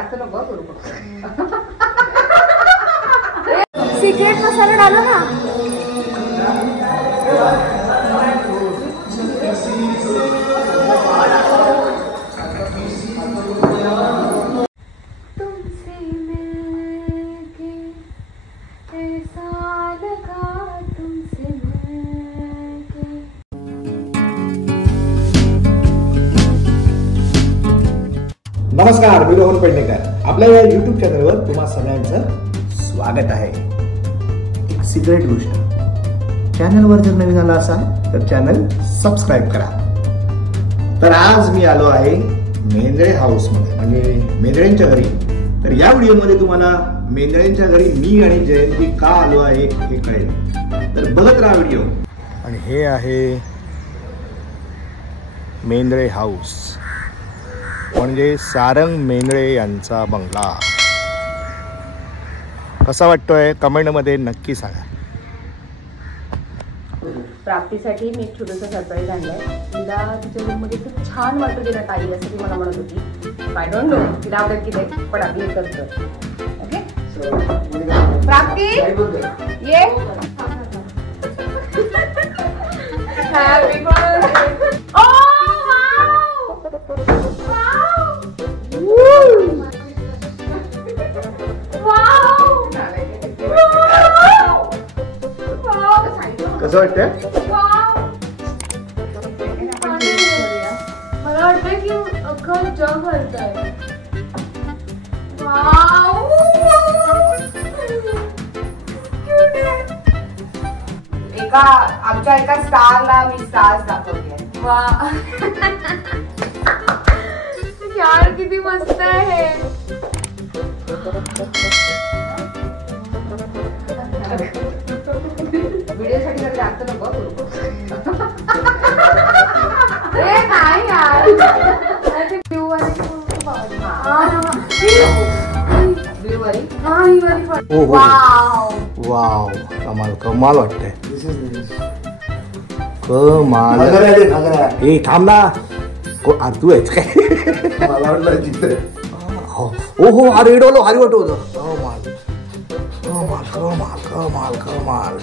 जास्त नको करू. सिक्रेट मसाला डालो ना. नमस्कार, मी रोहन पेडणेकर. आपल्या या YouTube चॅनलवर तुम्हा सगळ्यांचं स्वागत आहे. एक सिक्रेट गोष्ट, चॅनलवर जर नवीन आला असाल तर चॅनल सबस्क्राईब करा. तर आज मी आलो आहे मेंदळे हाऊसमध्ये, म्हणजे मेंदळेंच्या घरी. तर या व्हिडिओमध्ये तुम्हाला मेंदळेंच्या घरी मी आणि जयंती का आलो आहे हे कळेल. तर बघत राहा व्हिडिओ. आणि हे आहे मेंदळे हाऊस, म्हणजे सारंग मेंदळे यांचा बंगला. कसा वाटतोय कमेंटमध्ये नक्की सांगा. प्राप्तीसाठी मी एक छोटंसं सरप्राईज आणलंय. तिला तिच्या रूममध्ये खूप छान वाटत गेला ताई, असं ती मला म्हणत होती. आय डोंट नो तिला आवडेल की नाही, पण आम्ही हे करतो. ओके प्राप्ती ये. Happy birthday. कसं वाटतंय? मला वाटतं की अख्खं जग हलतंय. आमच्या एका स्टारला मी स्टार्स दाखवते. वा यार किती मस्त आहे. व्हिडिओसाठी जर जास्त नको करू. नाही यार, ब्ल्यू वाली खूप आवडली. वाव, कमाल कमाल वाटतंय. कमाल. ए थांब ना, तू आहेस काय? मला वाटलं हो अरे डोलो भारी वाटत होतं. कमाल कमाल कमाल कमाल.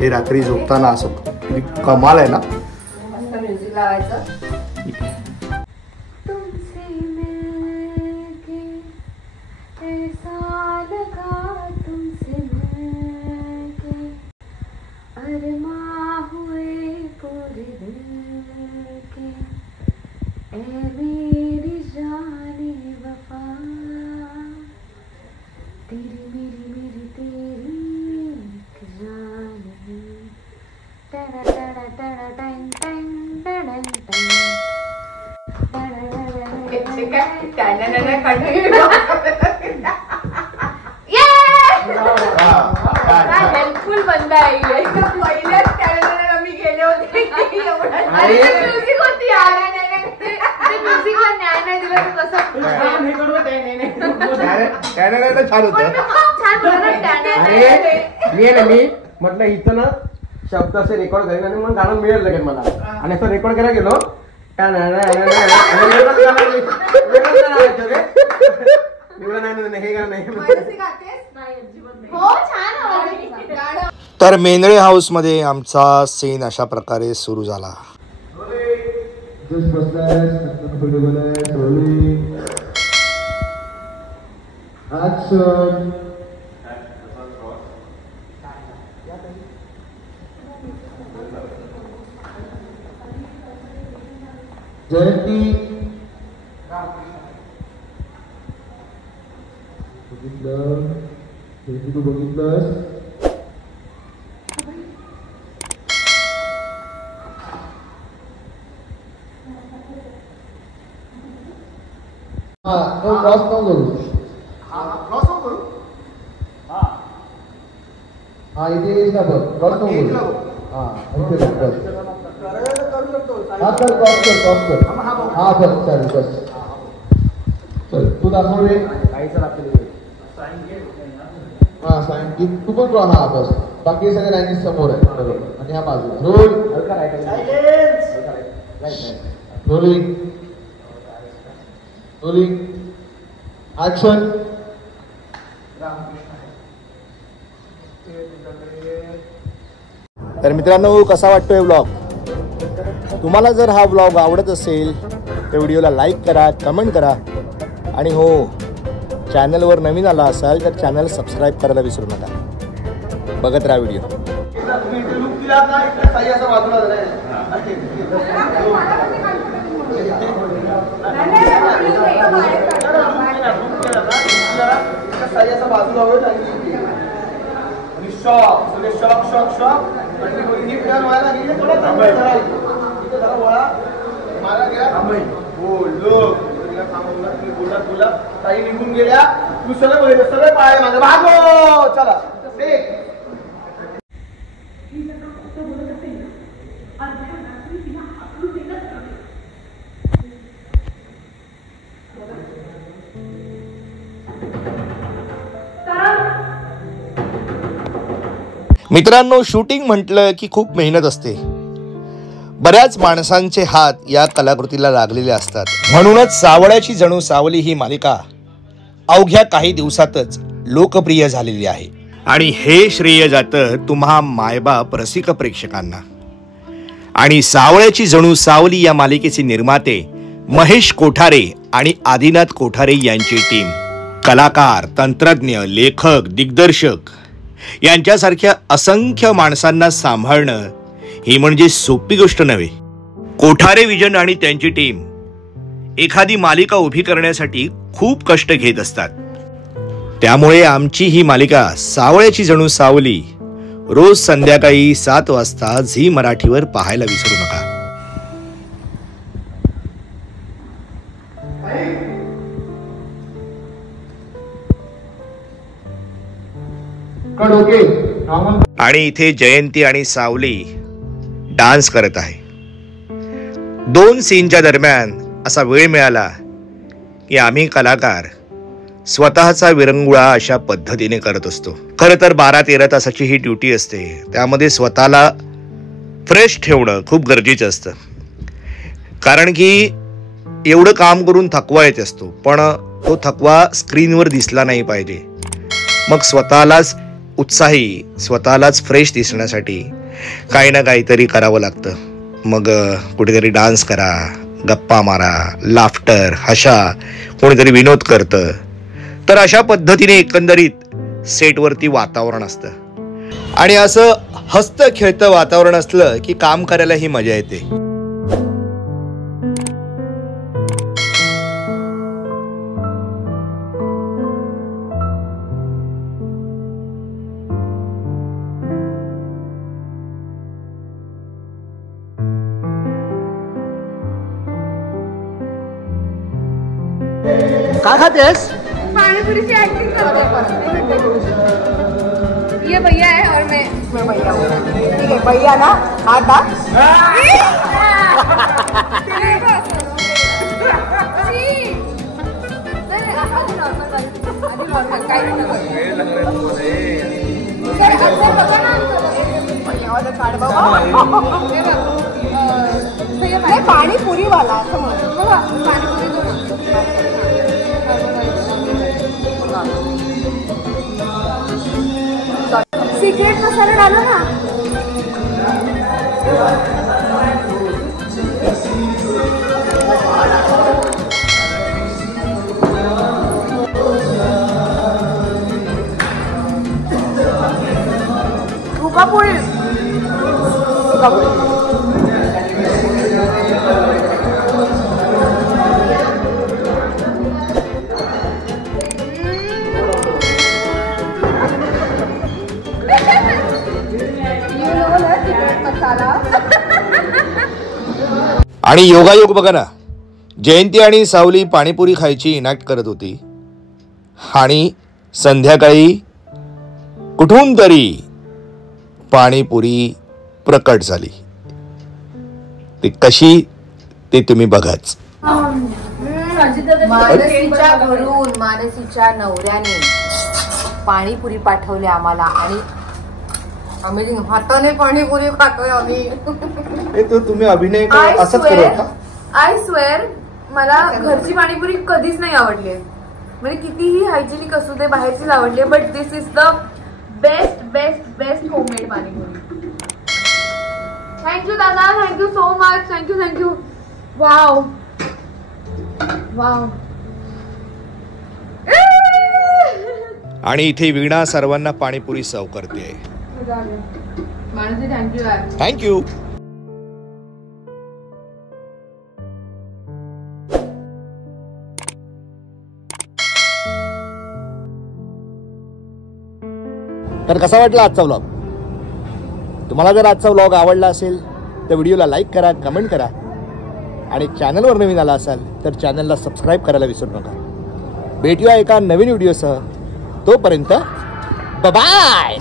हे रात्री झोपताना असं किती कमाल आहे ना. मस्त म्युझिक लावायचं. हेल्पफुल बंद आहे. पहिल्याच कॅलेंडरला मी गेले होते. म्युझिक होती यार, म्युझिकला न्याय नाही दिला तर कसं. छान होतं. मी म्हटलं इथं ना शब्द असे रेकॉर्ड करेन आणि मग गाणं मिळेल लगेच मला. आणि असं रेकॉर्ड करायला गेलो हे गाणं नाही. तर मेंदळे हाऊसमध्ये आमचा सीन अशा प्रकारे सुरू झाला. जयंती तू बघितलंस. हा क्रॉस करू. हा इथे क्रॉस करू. हा इथे हा कर क्रॉस कर. हा बस चालेल बस. चल तू दाखव रे. हा सांगितली तू पण हा बस बाकी सगळे लाईनी समोर आहे बरोबर आणि ह्या बाजूला रोलिंग रोलिंग ऍक्शन. तर मित्रांनो, कसा वाटतोय व्लॉग? तुम्हाला जर हा व्लॉग आवडत असेल तर व्हिडिओला लाईक करा, कमेंट करा आणि हो, चॅनलवर नवीन आला असाल तर चॅनल सबस्क्राईब करायला विसरू नका. बघत राहा व्हिडिओ. निघून गेल्या तू सगळं सगळं पाय माझं भागो चला. मित्रांनो, शूटिंग म्हटलं की खूप मेहनत असते. बऱ्याच माणसांचे हात या कलाकृतीला लागलेले असतात. म्हणूनच सावळ्याची जणू सावली ही मालिका अवघ्या काही दिवसातच लोकप्रिय झालेली आहे आणि हे श्रेय जातं तुम्हा मायबाप रसिक प्रेक्षकांना. आणि सावळ्याची जणू सावली या मालिकेचे निर्माते महेश कोठारे आणि आदिनाथ कोठारे यांची टीम, कलाकार, तंत्रज्ञ, लेखक, दिग्दर्शक यांच्यासारख्या असंख्य माणसांना सांभाळणं ही म्हणजे सोपी गोष्ट नव्हे. कोठारे विजन आणि त्यांची टीम एखादी मालिका उभी करण्यासाठी खूप कष्ट घेत असतात. त्यामुळे आमची ही मालिका सावळ्याची जणू सावली रोज संध्याकाळी 7 वाजता झी मराठीवर पाहायला विसरू नका. आणि इथे जयंती आणि सावली डान्स करत आहे. 2 सीनच्या दरम्यान असा वेळ मिळाला की आम्ही कलाकार स्वतःचा विरंगुळा अशा पद्धतीने करत असतो. खरं तर 12-13 तासाची ही ड्युटी असते. त्यामध्ये स्वतःला फ्रेश ठेवणं खूप गरजेचं असतं. कारण की एवढं काम करून थकवा येत असतो, पण तो थकवा स्क्रीनवर दिसला नाही पाहिजे. मग स्वतःलाच उत्साही, स्वतःलाच फ्रेश दिसण्यासाठी काही ना काहीतरी करावं लागतं. मग कुठेतरी डान्स करा, गप्पा मारा, लाफ्टर, हशा, कोणीतरी विनोद करतं. तर अशा पद्धतीने एकंदरीत सेटवरती वातावरण असतं. आणि असं हसतं खेळतं वातावरण असलं की काम करायलाही मजा येते. काय खातेस? पानीपुरी एक्टिंग करते ये भैया है और मैं भैया हूँ. ठीक है, भैया ना आता पाणीपुरी वाला असं म्हणतो. पानीपुरी सिक्रेट मसाला डालो ना. उकापुरी आणि योगायोग बघा ना, जयंती आणि सावली पाणीपुरी खायची इनाक्ट करत होती आणि संध्याकाळी कुठून तरी पाणीपुरी प्रकट झाली. ती कशी ते तुम्ही बघाच. मानसीच्या घरून मानसीच्या नवऱ्याने पाणीपुरी पाठवले आम्हाला आणि अमेझिंग हाताने पाणीपुरी खातोय आम्ही. तुम्ही अभिनय असंच करत का? आय स्वेअर मला घरची पाणीपुरी कधीच नाही आवडली. म्हणजे कितीही हायजेनिक असू दे बाहेरचीच आवडली, but this is the best best best homemade panipuri. Thank you दादा, thank you so much, thank you thank you. Wow wow. आणि इथे वीणा सर्वांना पाणीपुरी सर्व करते. मानसी थँक्यू यार. थँक्यू. तर कसा वाटला आजचा व्लॉग? तुम्हाला जर आजचा व्लॉग आवडला असेल तर व्हिडिओला लाईक करा, कमेंट करा आणि चॅनलवर नवीन आला असाल तर चॅनलला सबस्क्राईब करायला विसरू नका. भेटूया एका नवीन व्हिडिओसह. तोपर्यंत बाय.